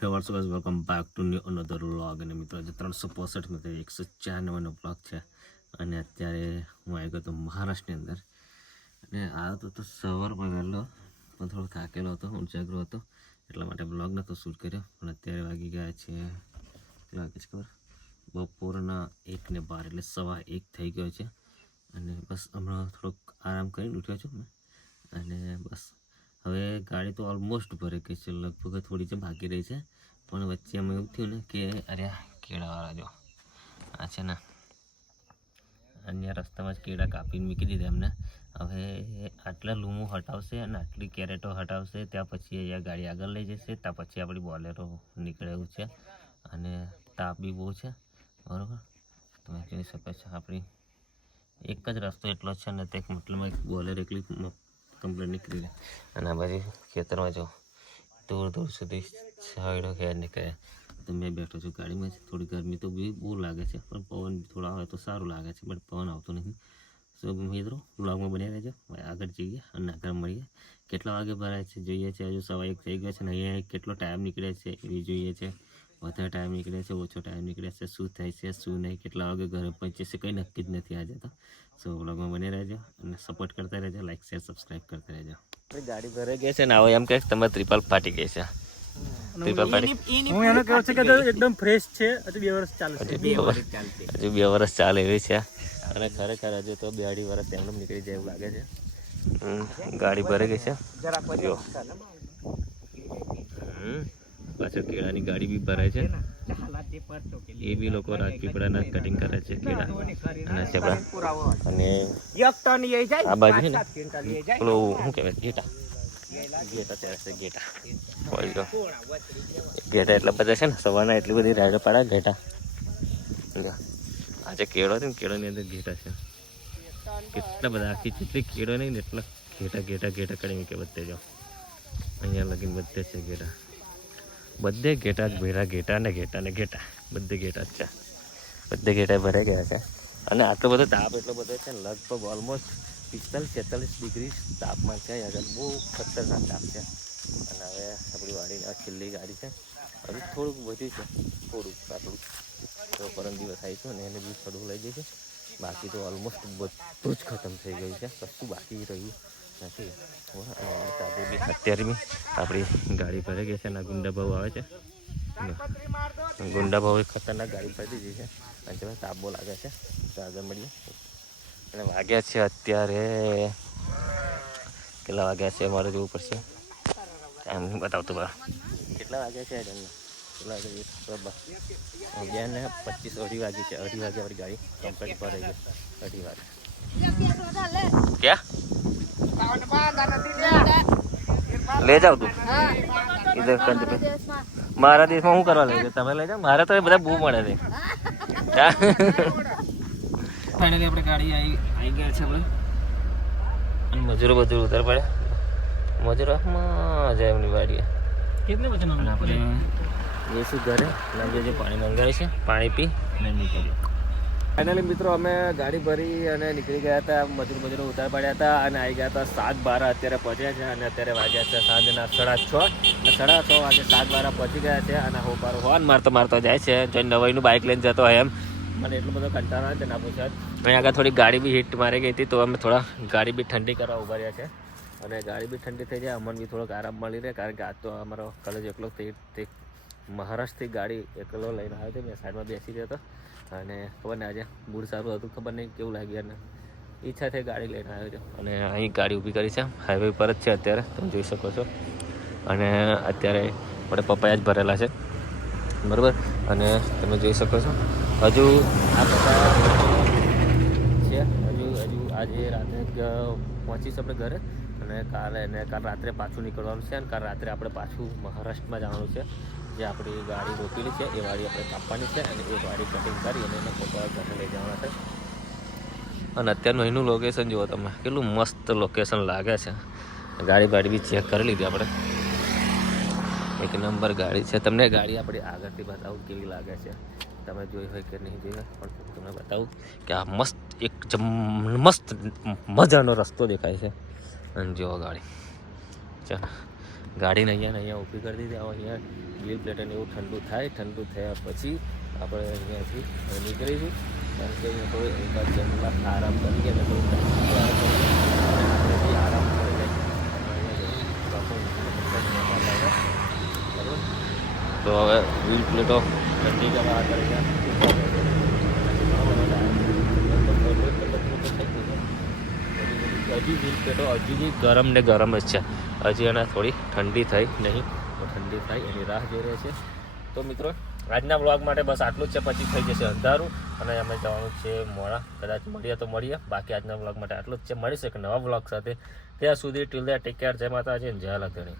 હે what's up welcome back to new another vlog. અને મિત્રો આજે 365 નથી 104 નંબરનો વ્લોગ છે. અને અત્યારે હું આવી ગયો હતો મહારાષ્ટ્રની અંદર. અને આવ્યો તો સવારમાં વહેલો, પણ થોડો થાકેલો હતો, ઉજાગરો હતો, એટલા માટે વ્લોગ નહોતો શૂટ કર્યો. પણ અત્યારે વાગી ગયા છે કેટલા વાગે છે ખબર? બપોરના 1:12 એટલે 1:15 થઈ ગયો છે. અને બસ હમણાં થોડોક આરામ કરીને ઉઠ્યો છું મેં. અને બસ હવે ગાડી તો ઓલમોસ્ટ ભરે ગઈ છે, લગભગ થોડી જ બાકી રહી છે. પણ વચ્ચે અમે એવું થયું ને કે અરે કેળાવાળા જો આ છે ને, અન્ય રસ્તામાં જ કેળા કાપીને મૂકી દીધા એમને. હવે આટલા લૂમો હટાવશે અને આટલી કેરેટો હટાવશે, ત્યાં પછી અહીંયા ગાડી આગળ લઈ જશે, ત્યાં પછી આપણી બોલેરો નીકળે એવું છે. અને તાપ બી બહુ છે, બરાબર. તમે જોઈ શકો છો આપણી એક જ રસ્તો એટલો છે ને, તે મતલબ એક બોલેરો એકલી કમ્પ્લીટ નીકળી જાય. અને આ બાજુ ખેતરમાં જો દૂર દૂર સુધી છાંયડો ખેર નીકળે. તો મેં બેઠો છું ગાડીમાં. થોડી ગરમી તો બહુ લાગે છે, પણ પવન થોડા આવે તો સારું લાગે છે, બટ પવન આવતો નથી. સો મિત્રો વ્લોગમાં બન્યા રહેજો, આગળ જઈએ અને આગળ મળીએ. કેટલા વાગે ભરાય છે જોઈએ છે. હજુ 1:15 થઈ ગયો છે ને અહીંયા કેટલો ટાઈમ નીકળે છે એ જોઈએ છે. વધારે ટાઈમ નીકળે છે, ઓછો ટાઈમ નીકળે છે, શું થાય છે શું નહીં, કેટલા વાગે ઘરે પહોંચે છે, કંઈ નક્કી જ નથી આજે તો. સો વ્લોગમાં બને રહેજો અને સપોર્ટ કરતા રહેજો, લાઈક શેર સબસ્ક્રાઈબ કરતા રહેજો. ગાડી ભરાઈ ગઈ છે ને, આવો એમ કે તમારે ત્રિપાલ ફાટી ગઈ છે. ત્રિપાલ ફાટી હું એનો કહું છું કે એકદમ ફ્રેશ છે. હજુ 2 વર્ષ ચાલશે. હજુ 2 વર્ષ ચાલે એવી છે. અને ખરેખર હજુ તો 2-2.5 વર્ષ એમને નીકળી જાય એવું લાગે છે. ગાડી ભરાઈ ગઈ છે જો. પાછળ કેળાની ગાડી બી ભરાય છે. એ બી લોકો રાજપીપળાના કટિંગ કરે છે કેળા અને ચેપડા. અને આ બાજુ છે ને પેલો શું કહેવાય, ઘેટા ત્યારે છે ઘેટા. ઘેટા એટલા બધા છે ને, સવારના એટલી બધી રાઈડો પાડા ઘેટા. આજે કેળો છે ને, કેળોની અંદર ઘેટા છે કેટલા બધા. આખી જેટલી કેળો નહીં ને એટલા ઘેટા ઘેટા ઘેટા કરી મૂકે બધે. જો અહીંયા લગીને બધે છે ઘેટા, બધે ઘેટા જ ભેરા. ઘેટા ને ઘેટા ને ઘેટા, બધે ઘેટા જ છે. બધે ઘેટા ભરાઈ ગયા છે. અને આટલો બધો તાપ એટલો બધો છે ને, લગભગ ઓલમોસ્ટ 45-46 ડિગ્રી તાપમાન છે આગળ. બહુ ખતરનાક તાપ છે. અને હવે આપણી વાડીની આ છેલ્લી ગાડી છે. હજુ થોડુંક વધ્યું છે, થોડુંક આટલું તો પરમ દિવસ આવીશું ને એને બી થોડું લઈ જઈશું. બાકી તો ઓલમોસ્ટ બધું જ ખતમ થઈ ગયું છે, કશું બાકી રહ્યું નથી. સાથે બી અત્યારે બી આપણી ગાડી ભરાઈ ગઈ છે અને ગુંડા ભાવ આવે છે. ગુંડા ભાવ ખતરનાક ગાડી ભરી દીધી છે. અને તેમાં તાપ બહુ લાગે છે. તો આગળ મળીએ. અને વાગ્યા છે અત્યારે કેટલા વાગ્યા છે મારે જોવું પડશે, ટાઈમ નહીં બતાવતું બરાબર. કેટલા વાગ્યા છે કેટલા વાગે? 2:25 વાગી છે. 2:30 વાગે આપણી ગાડી કમ્પ્લીટ ભરાઈ ગઈ. 2:30 વાગે ક્યાં લઈ જાવ તું? મારા દેશમાં શું કરવા લઈ જાવ? તમે લઈ જાઓ, મારે તો એ બધા બહુ મળે છે. ફાઇનલી આપણે ગાડી આવી ગયા છે આપણે. અને મજૂરો બધું ઉતર પડે. મજૂરો મજા એમની વાડીએ. આપણે જઈશું ઘરે. જે પાણી મંગાવ્યું છે, પાણી પી અને નીકળ્યું. ફાઇનલી મિત્રો અમે ગાડી ભરી અને નીકળી ગયા હતા. મજૂરો ઉતાર પાડ્યા હતા અને આવી ગયા હતા 7:12 અત્યારે પહોંચ્યા છે. અને અત્યારે વાગ્યા છે સાંજના 6:30. 6:30 વાગે 7:12 પહોંચી ગયા છે. અને હોન મારતો જાય છે. જો નવાઈનું બાઇક લઈને જતો હોય એમ. મને એટલો બધો કંટાળો આવે છે ના પૂછો. અહીં આગળ થોડી ગાડી બી હિટ મારી ગઈ હતી, તો અમે થોડા ગાડી બી ઠંડી કરવા ઉભા રહ્યા છે. અને ગાડી બી ઠંડી થઈ જાય, અમને બી થોડોક આરામ મળી રહે. કારણ કે આજ તો અમારો કોલેજ એકલો તે મહારાષ્ટ્રથી ગાડી એકલો લઈને આવ્યો હતો. મેં સાઈડમાં બેસી રહ્યો હતો. અને ખબર ને આજે મૂડ સારું હતું, ખબર નહીં કેવું લાગ્યું. અને ઈચ્છા થઈ ગાડી લઈને આવ્યો છું. અને અહીં ગાડી ઊભી કરી છે, હાઈવે પર જ છે અત્યારે, તમે જોઈ શકો છો. અને અત્યારે આપણે પપૈયા જ ભરેલા છે, બરાબર. અને તમે જોઈ શકો છો હજુ આ પપૈયા છે. હજુ આજે રાત્રે પહોંચીશું આપણે ઘરે. અને કાલ રાત્રે પાછું નીકળવાનું છે. અને કાલ રાત્રે આપણે પાછું મહારાષ્ટ્રમાં જવાનું છે. જે આપણી ગાડી રોકેલી છે એ વાડી આપણે કાપવાની છે. અને એ વાડી કટિંગ કરી અને એના પપૈયા ઘરે લઈ જવાના છે. અને અત્યારનું એનું લોકેશન જુઓ તમે, કેટલું મસ્ત લોકેશન લાગે છે. ગાડી બી ચેક કરી લીધી આપણે, એક નંબર ગાડી છે. તમને ગાડી આપણી આગળથી બતાવું કેવી લાગે છે. તમે જોઈ હોય કે નહીં જોઈ હોય, પણ તમને બતાવું કે આ મસ્ત એક મસ્ત મજાનો રસ્તો દેખાય છે. અને જુઓ ગાડી ચાલો. ગાડીને અહીંયા ઊભી કરી દીધી. અહીંયા વ્હીલ પ્લેટને એવું ઠંડુ થાય. ઠંડુ થયા પછી આપણે અહીંયાથી નીકળીશું. કારણ કે અહીંયા થોડું એકાદ જમવા આરામ કરી ગયા તો આરામ કરી જાય. તો હવે વ્હીલ પ્લેટો ઠંડી કરવા આગળ હજી વ્હીલ પ્લેટો હજી ગરમ ને ગરમ જ છે. હજી એને થોડી ઠંડી થઈ નહીં, તો ઠંડી થાય એની રાહ જોઈ રહી છે. તો મિત્રો આજના બ્લોગ માટે બસ આટલું જ છે. પછી થઈ જશે અંધારું અને અમે જવાનું છે મોડા. કદાચ મળીએ તો મળીએ, બાકી આજના બ્લોગ માટે આટલું જ છે. મળીશું એક નવા બ્લોગ સાથે. ત્યાં સુધી ટીલ ધેન ટેક કેર. જય માતાજી, જય લખણી.